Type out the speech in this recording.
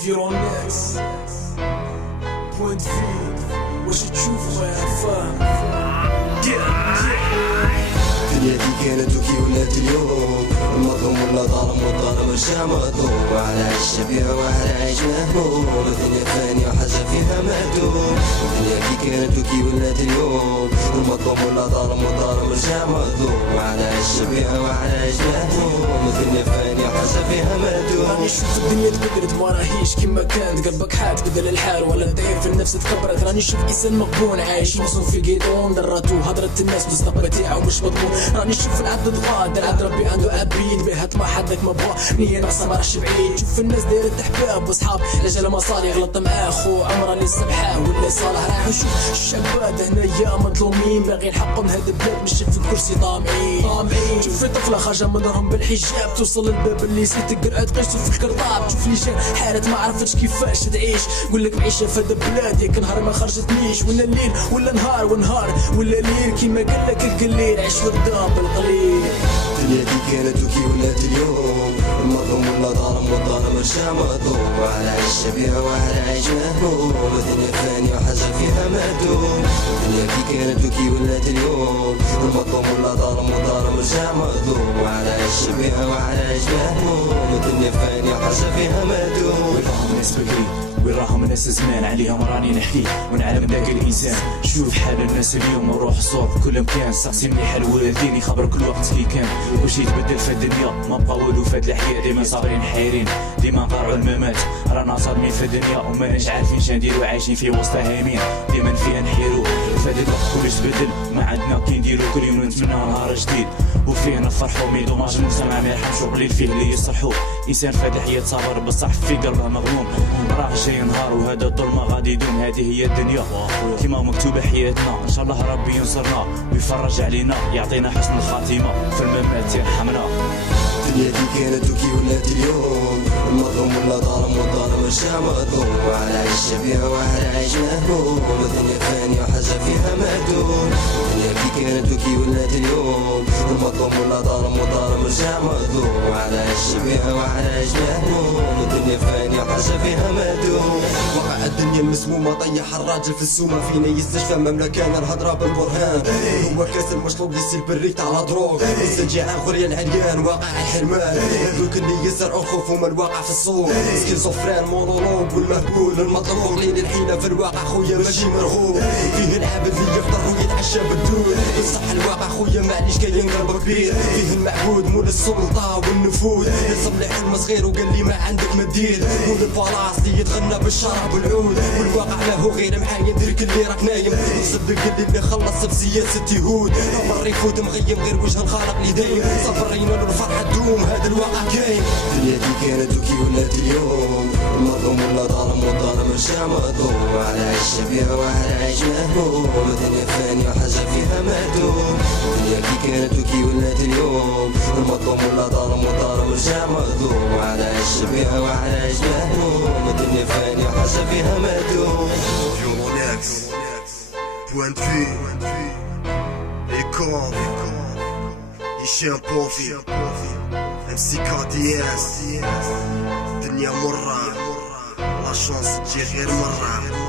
فيرونكس بوينت في واش تشوف خويا فاهم. الدنيا دي كانت وكي ولات اليوم، المظلوم ولا ظالم والظالم رجع مظلوم، وعلى عيش بيها وعلى عيش مهموم، الدنيا فانية وحاجة فيها معدوم. الدنيا كي كانت وكي ولات اليوم، المظلوم ولا ظالم والظالم رجع مظلوم، وعلى عيش بيها وعلى عيش مهموم، الدنيا فانية وحاجة فيها معدوم. راني نشوف الدنيا تبدلت ما راهيش كيما كانت، قلبك حاد بدل الحال ولا ضعيف النفس تكبرت. راني نشوف انسان مقبول عايش مصروف في القيدون، دراتو هضرت الناس مستقبل تاعو مش مضمون. راني نشوف العبد ضغاد العبد ربي عنده عبيد بها طمع حدك ما بغا نية ناقصة ما راحش بعيد. شوف الناس دايرة احباب وصحاب لاجل مصالح، غلط معاه خو عمره اللي سبحاه ولا صالح. راح نشوف الشباب هنايا مظلومين باغيين حقهم، هاد البلاد مش في الكرسي طامعين. شوف في طفلة خارجة من دارهم بالحجاب توصل للباب اللي سيت تقرا تقيسو في الكرطاب. شوف لي جا حالت ما عرفتش كيفاش تعيش، قولك معيشة في هاد البلاد ياك نهار ما خرجتنيش، ولا الليل ولا نهار ونهار ولا ليل كيما قالك القليل عيش وردام بالقليل. الدنيا دي كانت وكي ولات اليوم، المظلوم ولا ظالم والظالم رجع مظلوم، وعلى عيش بيها وعلى عيش مهموم، الدنيا فانية وحاجة فيها معدوم. الدنيا كي كانت وكي ولات اليوم، المظلوم ولا ظالم والظالم رجع مظلوم، وعلى عيش بيها وعلى عيش مهموم، الدنيا فانية وحاجة فيها معدوم. وين راهم الناس زمان عليهم راني نحكي ونعلم ذاك الانسان. شوف حال الناس اليوم وروح صوت كل مكان، سقسي مليح الوالدين يخبرك الوقت كي كان، وش يتبدل في الدنيا ما بقى والو في هاد الحياة. ديما صابرين حايرين ديما نقارعوا الممات، رانا صادمين في الدنيا وماناش عارفين شنديرو، عايشين في وسط هايمين ديما فيها نحيرو. في هاد الوقت كلش تبدل ما عندنا كي نديرو، كل يوم نتمنى نهار جديد وفيه نفرحو. مي دوماج المجتمع ما يرحمش وقليل فيه اللي يصلحو. انسان في هاد الحياة صابر بصح في قلبه مغموم، راه جاي نهار وهذا الظلمة غادي يدوم. هذه هي الدنيا كيما مكتوبة حياتنا، ان شاء الله ربي ينصرنا ويفرج علينا يعطينا حسن الخاتمة في الممات يرحمنا. الدنيا دي كانت وكي ولات اليوم، المظلوم ولا ظالم والظالم رجع مظلوم، وعلى عيش بيها وعلى عيش مهموم، الدنيا فانية وحاجة فيها معدوم. الدنيا كي كانت وكي ولات اليوم، المظلوم ولا ظالم والظالم رجع مظلوم، وعلى عيش بيها وعلى عيش مهموم، الدنيا فانية وحاجة فيها معدوم. وقع الدنيا المسمومة طيح الراجل في السومة، فينا يستشفى مملكة الهضرة بالبرهان. هو كاس المشروب اللي يصير بالريك تاع دروغ، انسان جيعان غريان عريان واقع الحرمان، هذوك اللي يزرعوا الخوف وما الواقع في الصوم. سكيزوفرين مونولوج والمهبول المطلوب، لين الحيلة في الواقع خويا ماشي مرغوب. فيه العابد اللي يفطر ويتعشى بالدود، بصح الواقع خويا معليش كاين قلب كبير. فيه المعبود مول السلطة والنفوذ، يصلح حلم صغير وقال لي ما عندك مدير. مول الفلاس اللي يتغنى بالشراب والعود، والواقع له غير معايا درك اللي راك نايم. وصدق اللي خلص بسياسة يهود، مر يفوت مغيم غير وجه الخالق اللي دايم. صبرينا له الفرحة تدوم هذا الواقع كاين. الدنيا دي كانت وكي ولات اليوم، المظلوم ولا ظالم والظالم رجع مظلوم، وعلى عيش بيها وعلى عيش مهموم، الدنيا فانية وحاجة فيها معدوم. الدنيا كي كانت وكي ولات اليوم، المظلوم ولا ظالم والظالم رجع مظلوم، وعلى عيش بيها وعلى عيش مهموم، الدنيا فانية وحاجة فيها معدوم. Euronext, Point de vue, Econ, Hichem Pofi, MC KDS. الدنيا مرة لا شانس تجي غير مرة.